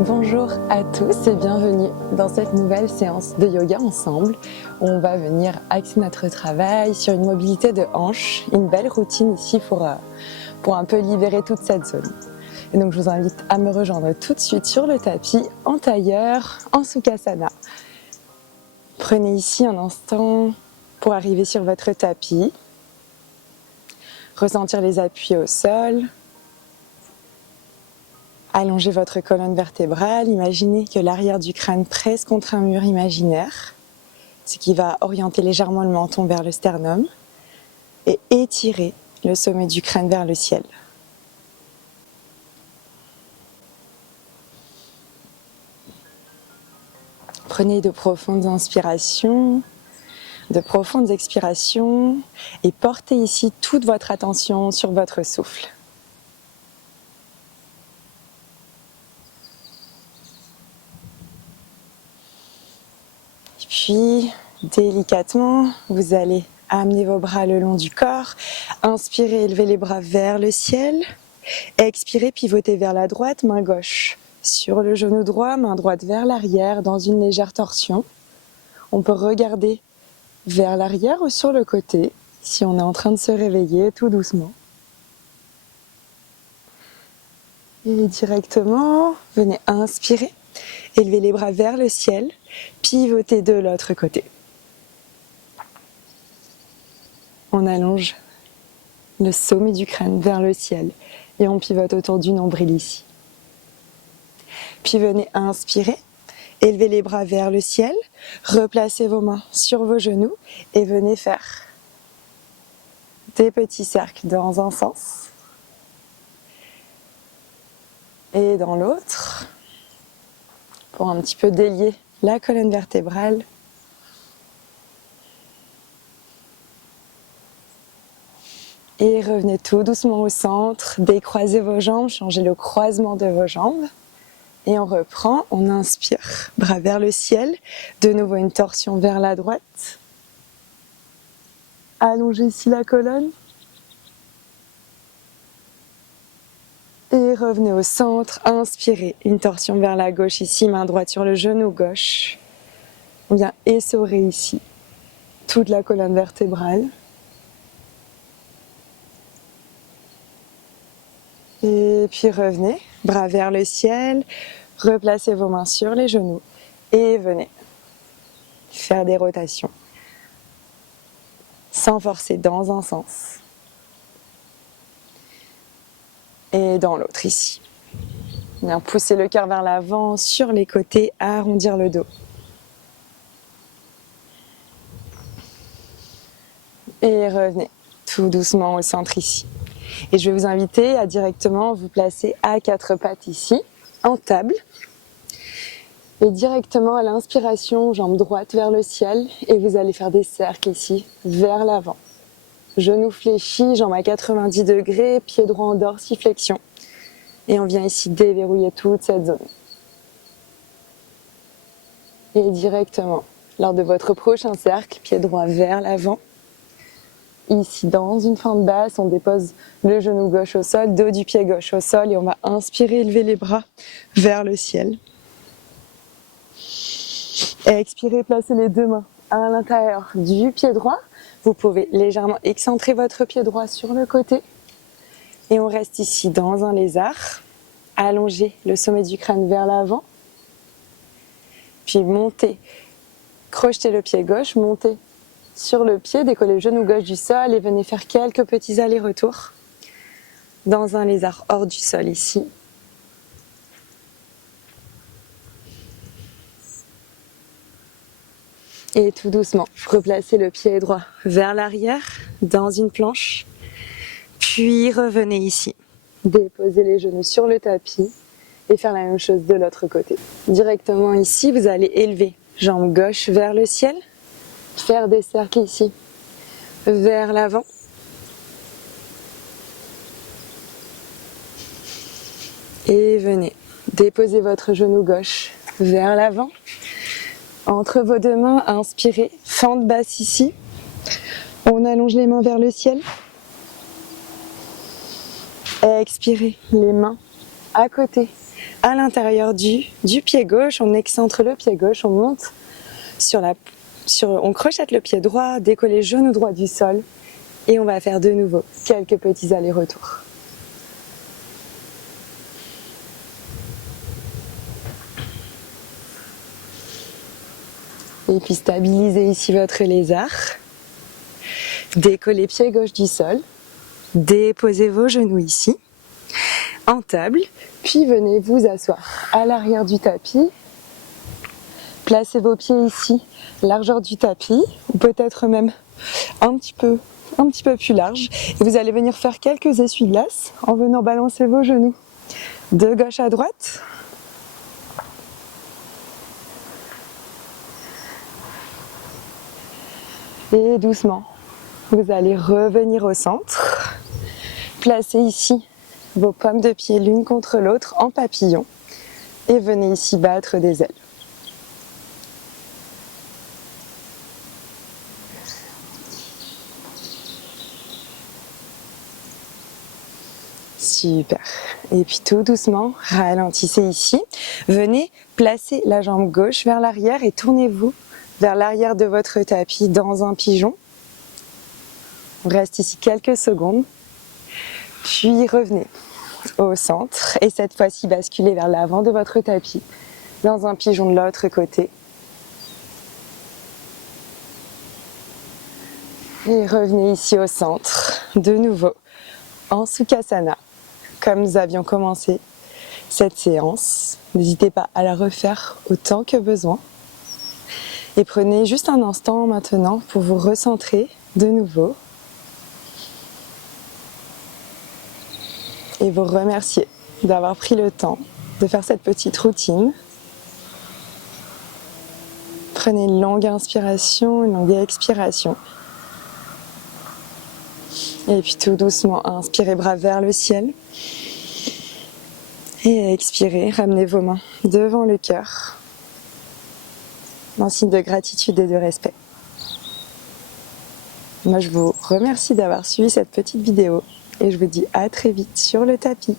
Bonjour à tous et bienvenue dans cette nouvelle séance de yoga ensemble où on va venir axer notre travail sur une mobilité de hanches, une belle routine ici pour un peu libérer toute cette zone. Et donc je vous invite à me rejoindre tout de suite sur le tapis, en tailleur, en Sukhasana. Prenez ici un instant pour arriver sur votre tapis, ressentir les appuis au sol. Allongez votre colonne vertébrale, imaginez que l'arrière du crâne presse contre un mur imaginaire, ce qui va orienter légèrement le menton vers le sternum, et étirez le sommet du crâne vers le ciel. Prenez de profondes inspirations, de profondes expirations, et portez ici toute votre attention sur votre souffle. Puis, délicatement, vous allez amener vos bras le long du corps. Inspirez, élevez les bras vers le ciel. Expirez, pivotez vers la droite, main gauche sur le genou droit, main droite vers l'arrière dans une légère torsion. On peut regarder vers l'arrière ou sur le côté si on est en train de se réveiller tout doucement. Et directement, venez inspirer. Élevez les bras vers le ciel, pivotez de l'autre côté. On allonge le sommet du crâne vers le ciel et on pivote autour du nombril ici. Puis venez inspirer, élevez les bras vers le ciel, replacez vos mains sur vos genoux et venez faire des petits cercles dans un sens et dans l'autre. Pour un petit peu délier la colonne vertébrale. Et revenez tout doucement au centre, décroisez vos jambes, changez le croisement de vos jambes. Et on reprend, on inspire, bras vers le ciel, de nouveau une torsion vers la droite. Allongez ici la colonne. Et revenez au centre, inspirez, une torsion vers la gauche ici, main droite sur le genou gauche. On vient essorer ici toute la colonne vertébrale. Et puis revenez, bras vers le ciel, replacez vos mains sur les genoux et venez faire des rotations. Sans forcer dans un sens. Et dans l'autre ici. Bien pousser le cœur vers l'avant, sur les côtés, arrondir le dos. Et revenez tout doucement au centre ici. Et je vais vous inviter à directement vous placer à quatre pattes ici, en table. Et directement à l'inspiration, jambe droite vers le ciel. Et vous allez faire des cercles ici, vers l'avant. Genoux fléchis, jambes à 90 degrés, pied droit en dorsiflexion. Et on vient ici déverrouiller toute cette zone. Et directement, lors de votre prochain cercle, pied droit vers l'avant. Ici, dans une fente basse, on dépose le genou gauche au sol, dos du pied gauche au sol et on va inspirer, élever les bras vers le ciel. Et expirez, placez les deux mains à l'intérieur du pied droit. Vous pouvez légèrement excentrer votre pied droit sur le côté. Et on reste ici dans un lézard. Allongez le sommet du crâne vers l'avant. Puis montez, crochetez le pied gauche, montez sur le pied, décollez le genou gauche du sol et venez faire quelques petits allers-retours dans un lézard hors du sol ici. Et tout doucement, replacez le pied droit vers l'arrière dans une planche. Puis revenez ici. Déposez les genoux sur le tapis et faire la même chose de l'autre côté. Directement ici, vous allez élever jambe gauche vers le ciel. Faire des cercles ici, vers l'avant. Et venez déposer votre genou gauche vers l'avant. Entre vos deux mains, inspirez, fente basse ici. On allonge les mains vers le ciel. Expirez, les mains à côté. à l'intérieur du pied gauche, on excentre le pied gauche, on monte on crochette le pied droit, décolle les genoux droits du sol et on va faire de nouveau quelques petits allers-retours. Et puis stabilisez ici votre lézard. Décollez pied gauche du sol. Déposez vos genoux ici, en table, puis venez vous asseoir à l'arrière du tapis. Placez vos pieds ici, largeur du tapis, ou peut-être même un petit peu plus large. Et vous allez venir faire quelques essuie-glaces en venant balancer vos genoux de gauche à droite. Et doucement, vous allez revenir au centre. Placez ici vos paumes de pied l'une contre l'autre en papillon et venez ici battre des ailes. Super. Et puis tout doucement, ralentissez ici. Venez placer la jambe gauche vers l'arrière et tournez-vous vers l'arrière de votre tapis dans un pigeon. On reste ici quelques secondes. Puis revenez au centre et cette fois-ci basculez vers l'avant de votre tapis dans un pigeon de l'autre côté. Et revenez ici au centre, de nouveau en Sukhasana, comme nous avions commencé cette séance. N'hésitez pas à la refaire autant que besoin. Et prenez juste un instant maintenant pour vous recentrer de nouveau. Et vous remercier d'avoir pris le temps de faire cette petite routine. Prenez une longue inspiration, une longue expiration. Et puis tout doucement, inspirez bras vers le ciel. Et expirez, ramenez vos mains devant le cœur. En signe de gratitude et de respect. Moi je vous remercie d'avoir suivi cette petite vidéo et je vous dis à très vite sur le tapis.